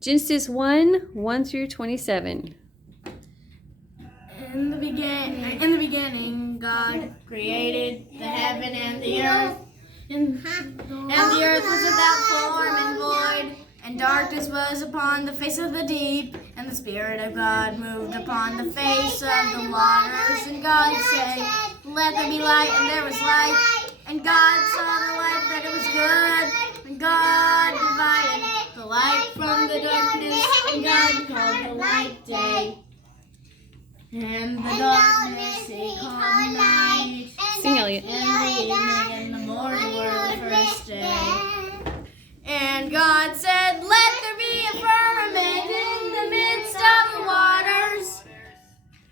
Genesis 1 through 27. In the beginning, God created the heaven and the earth. And the earth was without form and void, and darkness was upon the face of the deep, and the Spirit of God moved upon the face of the waters. And God said, "Let there be light," and there was light. And God saw the light that it was good. And God divided the light from the darkness, and God called the light day. And the darkness He called night. Sing, Elliot. And the evening and the morning were the first day. And God said, "Let there be a firmament in the midst of the waters,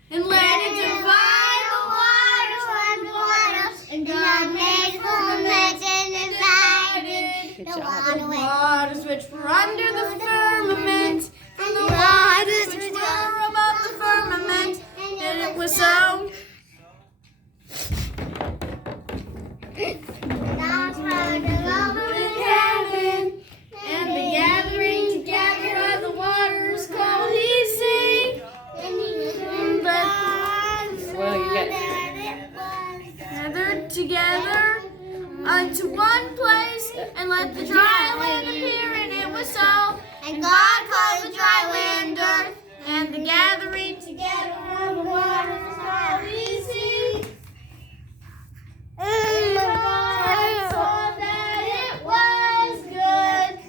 and let it divide the waters from the waters." And God made firmament and divided Good the job. waters which were under the firmament from the waters which were above the firmament. And it was so. God's heard the love in heaven, and the gathering together of the waters called He sea. Well, you got Gathered together unto one place, and let the dry land appear, and it was so. And God called the dry land earth, and the gathering together of the waters called He sea. And God saw that it was good.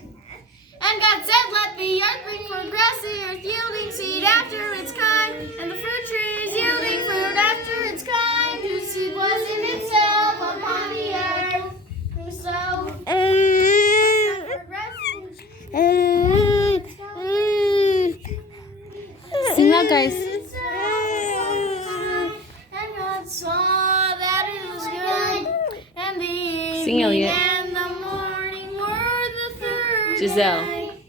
And God said, "Let the earth bring forth grass, the earth yielding seed after its kind, and the fruit trees yielding fruit after its kind, whose seed was in itself upon the earth." So, Sing loud, guys. And God saw that it was good, and the Sing, evening Elliot. and the morning were the third Giselle. day.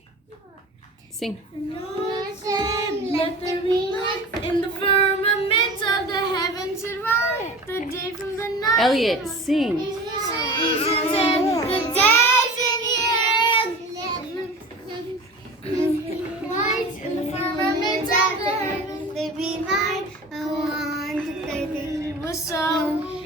Sing. And God said, "Let there be light in the firmament of the heavens to divide the day from the night." Elliot, sing. Seasons and the days and years. Light in the firmament of the heavens to be light. I want to say that it was so.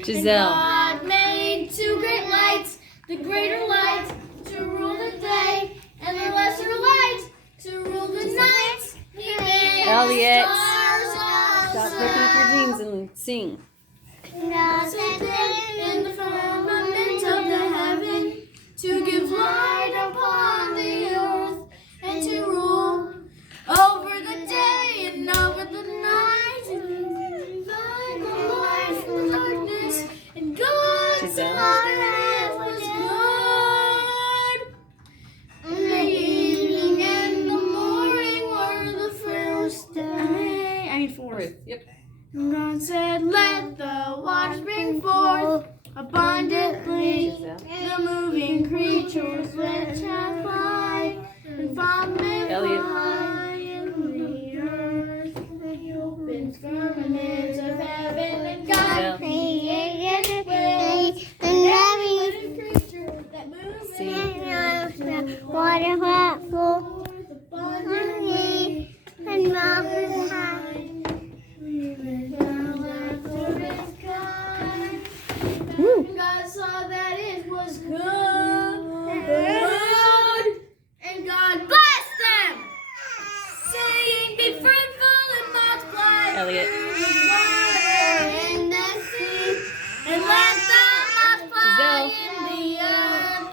Giselle. And God made two great lights, the greater light to rule the day, and the lesser light to rule the night. He made Elliot. the stars Stop also. picking up your jeans and sing. God set them in the firmament of the heaven to give light upon the earth and to rule over the day and over the night and divide the light from darkness. And God saw Giselle. that it was good. And the evening and the morning were the first day. I need four. Yep. And God said, "Let the waters bring forth abundantly the moving creatures which have fly and vomit Elliot. fly in the earth, the open firmament of heaven." And God Giselle. created with every living creature that moves Sing. in the water flow abundantly and mountains high. Woo. God saw that it was good, and God blessed them, saying, "Be fruitful and multiply, Elliot. the water and the sea, and let them multiply Giselle. in the earth."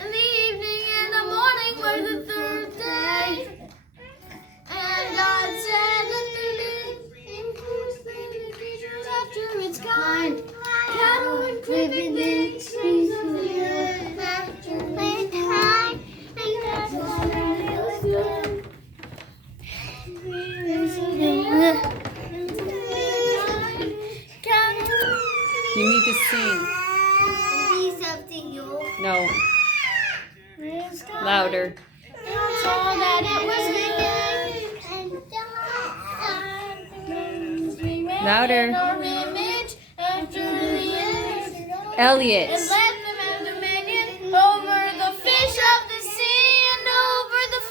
And the evening and the morning were the third day. And God said, "Let there be increase the creatures after its kind, cattle and creeping things, things of the earth after its kind." And God saw that it was good. You need to sing. No, louder. God saw that it was good. Louder. Our image after the image. Elliot. And let them have dominion over the fish of the sea and over the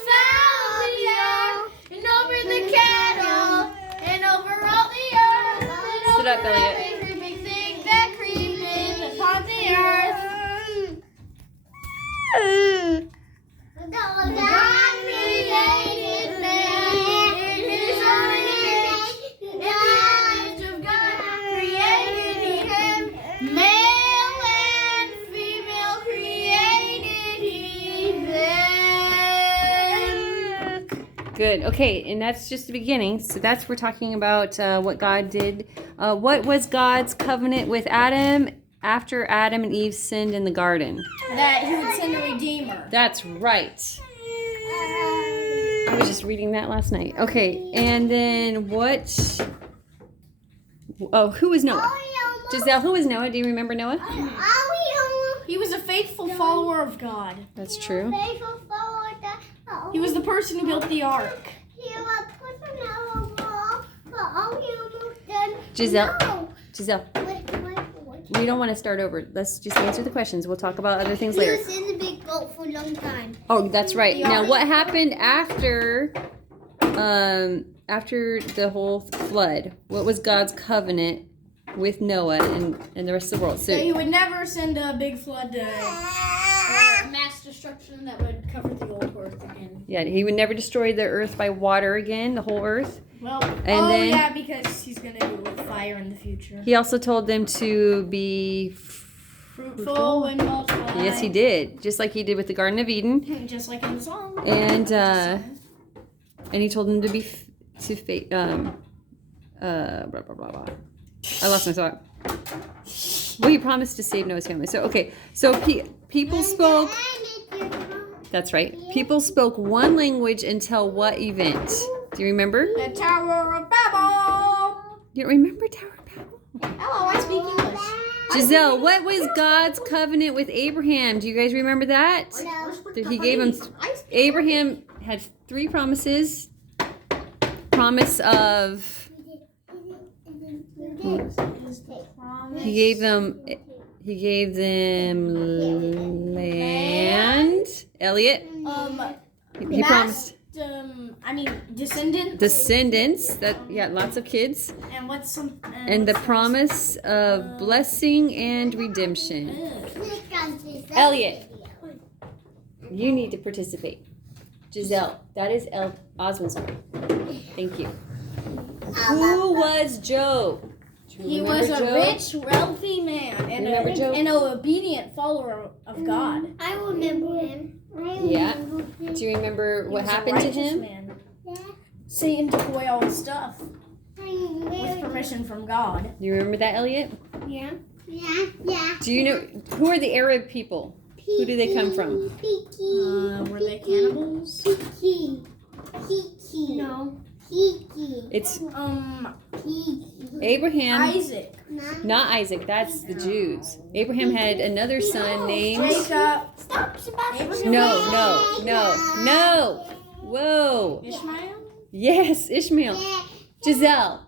up, Elliot. Every creeping thing that creeping upon the earth. God created man in his own image. In the image of God created he him. Male and female created he them. Good. Okay, and that's just the beginning. So we're talking about what God did. What was God's covenant with Adam after Adam and Eve sinned in the garden? That he would send a redeemer. That's right. I was just reading that last night. Okay, and then what? Oh, who was Noah? Giselle, who was Noah? Do you remember Noah? He was a faithful follower of God. That's true. He was the person who built the ark. Giselle, we don't want to start over. Let's just answer the questions. We'll talk about other things later. He was in the big boat for a long time. Oh, that's right. Now, what happened after the whole flood? What was God's covenant with Noah and the rest of the world? So he So, would never send a big flood or mass destruction that would cover the old earth again. yeah, he would never destroy the earth by water again, the whole earth. Well, then- yeah, because he's gonna do it with fire in the future. He also told them to be Fruitful and multiply. yes, he did, just like he did with the Garden of Eden, Just like in the song. and he told them to be blah blah blah blah. I lost my thought. Well, he promised to save Noah's family. So okay, so people spoke. That's right. People spoke one language until what event? Do you remember? The Tower of Babel. You don't remember Tower of Babel? Hello, I speak English. Giselle, what was God's covenant with Abraham? Do you guys remember that? That he gave him. Abraham had 3 promises. Promise of. He gave them. He gave them land. Elliot. He promised Descendants. Descendants. Lots of kids. And what's some? And the promise of blessing and redemption. Elliot, you need to participate. Giselle, that is Oswald's one. Thank you. Who was Job? Do you He remember was a Job? rich, wealthy man and Remember Job? an obedient follower of God. I remember him. Yeah. Do you remember what He was a happened to righteous him? Man. Satan took away all his stuff with permission from God. Do you remember that, Elliot? Yeah. Do you know who are the Arab people? Who do they come from? Were they cannibals? No. It's Abraham, Isaac, not Isaac. That's the Jews. Abraham had another son named. Jacob, Stop, Sebastian. No. Whoa. Ishmael. Yes, Ishmael. Giselle,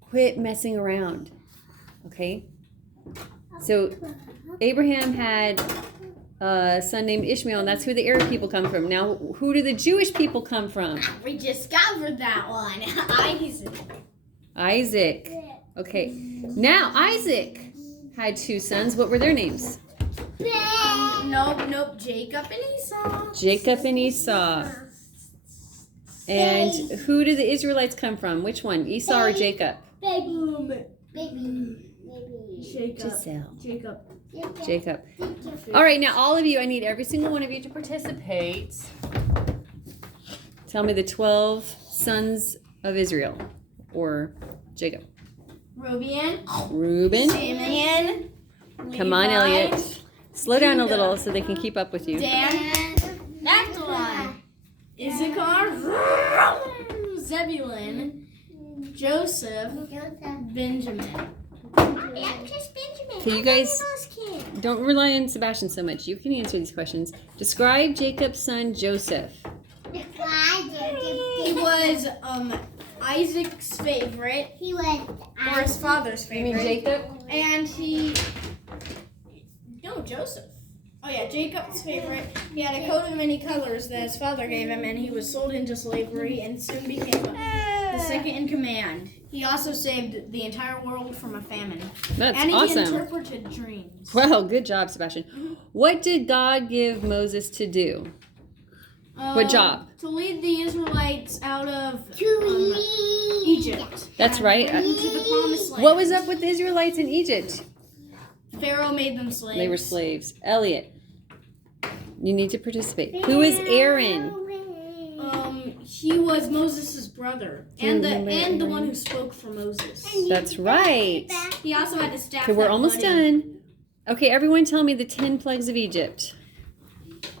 quit messing around. Okay? So, Abraham had a son named Ishmael, and that's who the Arab people come from. Now, who do the Jewish people come from? We discovered that one. Isaac. Okay. Now, Isaac had 2 sons. What were their names? Nope. Jacob and Esau. Jacob and Esau. And who do the Israelites come from? Which one? Esau or Jacob? Baby. Jacob. Giselle. Jacob. Jacob. All right, now all of you, I need every single one of you to participate. Tell me the 12 sons of Israel or Jacob. Reuben. Simeon. Come on, Levi, Elliot. Slow down a little so they can keep up with you. Dan. That's the one. Issachar. Zebulun. Joseph. Benjamin. Okay, you guys don't rely on Sebastian so much. You can answer these questions. Describe Jacob's son Joseph. He was Isaac's favorite, He was. or his father's You mean favorite. Jacob? And Joseph. Oh yeah, Jacob's favorite. He had a coat of many colors that his father gave him, and he was sold into slavery and soon became the second in command. He also saved the entire world from a famine. That's And he awesome. interpreted dreams. Wow, good job, Sebastian. What did God give Moses to do? What job? To lead the Israelites out of To Egypt. That's right. Into the promised land. What was up with the Israelites in Egypt? Pharaoh made them slaves. They were slaves. Elliot, you need to participate. Who is Aaron? He was Moses' brother, Do you and remember the Aaron? one who spoke for Moses. That's right. He also had a staff. Okay, we're that almost budded. done. Okay, everyone tell me the 10 plagues of Egypt.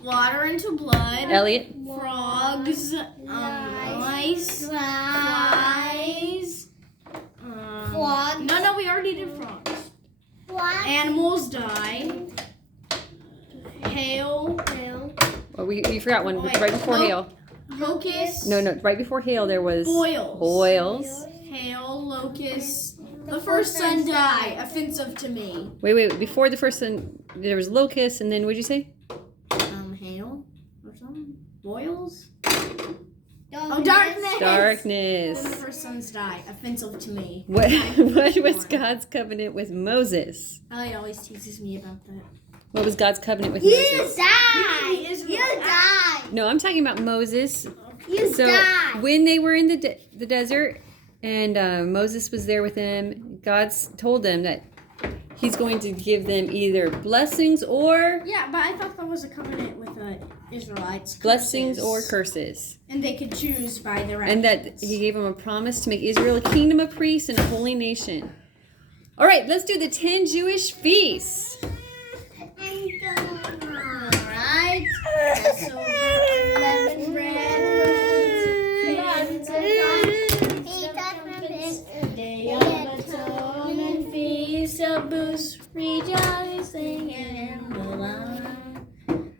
Water into blood. Elliot, Frogs. Mice. Flies. Frogs. No, we already did frogs. Animals die. Hail. oh, you forgot one right before hail. Locusts. No, right before hail there was Boils. boils. Hail. Locusts. The first son die. Offensive to me. Wait, before the first one there was locusts, and then what'd you say? Hail. Or something. Boils. Oh, darkness. Darkness. Then the first sons die. Offensive to me. What was God's covenant with Moses? Elliot always teases me about that. What was God's covenant with You Moses? die. Israel. You die. No, I'm talking about Moses. You So die. when they were in the desert and Moses was there with them, God told them that he's going to give them either blessings or Yeah, but I thought that was a covenant with the Israelites. blessings or curses. curses. And they could choose by their actions. And that he gave them a promise to make Israel a kingdom of priests and a holy nation. All right, let's do the 10 Jewish feasts. Alright. Passover, unleavened bread, Day of Atonement, Feast of Booths, rejoicing in the Lamb.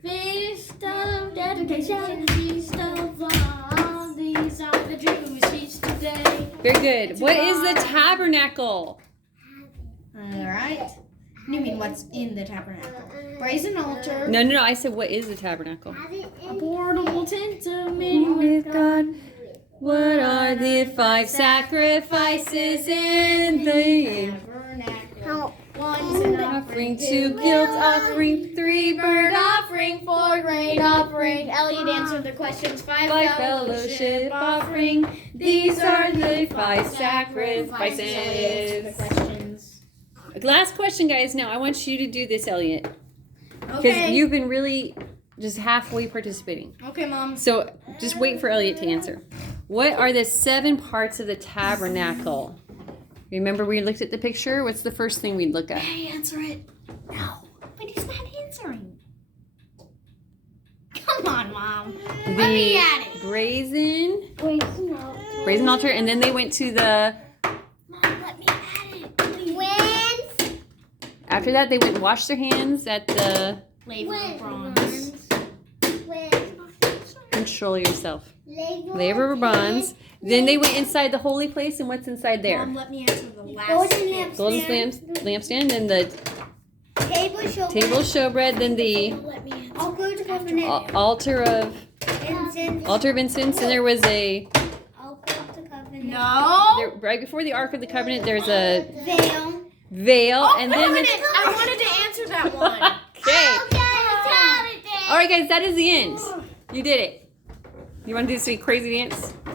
Feast of Dedication, Feast of Law. These are the Jews' feasts today. Very good. What is the tabernacle? Alright. You mean what's in the tabernacle? Brazen altar. No. I said, what is the tabernacle? A portable tent of meeting With God. What are the 5 sacrifices in the tabernacle. One's an offering, 2 guilt offering, 3 burnt offering, 4 grain offering. Elliot answered the questions. 5 fellowship offering. These are the 5 sacrifices. Questions. Last question, guys. Now, I want you to do this, Elliot. Because Okay. you've been really just halfway participating. Okay, Mom. So just wait for Elliot to answer. What are the 7 parts of the tabernacle? Remember we looked at the picture? What's the first thing we'd look at? Hey, answer it. No. But he's not answering. Come on, Mom. Let me at it. brazen altar, and then they went to the. Mom, let me at it. Please. After that, they went and washed their hands at the. Laver of bronze. Control yourself. Laver of bronze. Then they went inside the holy place, and what's inside there? Mom, let me answer the last Golden bit. Golden lampstand, then the Table show. table of showbread, then the Let me answer. I'll go to covenant. altar of Incense. and there was a I'll go to covenant. No. right before the Ark of the Covenant. There's a Veil. veil, Oh, and I then wanted to answer that one. okay. Okay, All right, guys, that is the end. You did it. You want to do some crazy dance? No.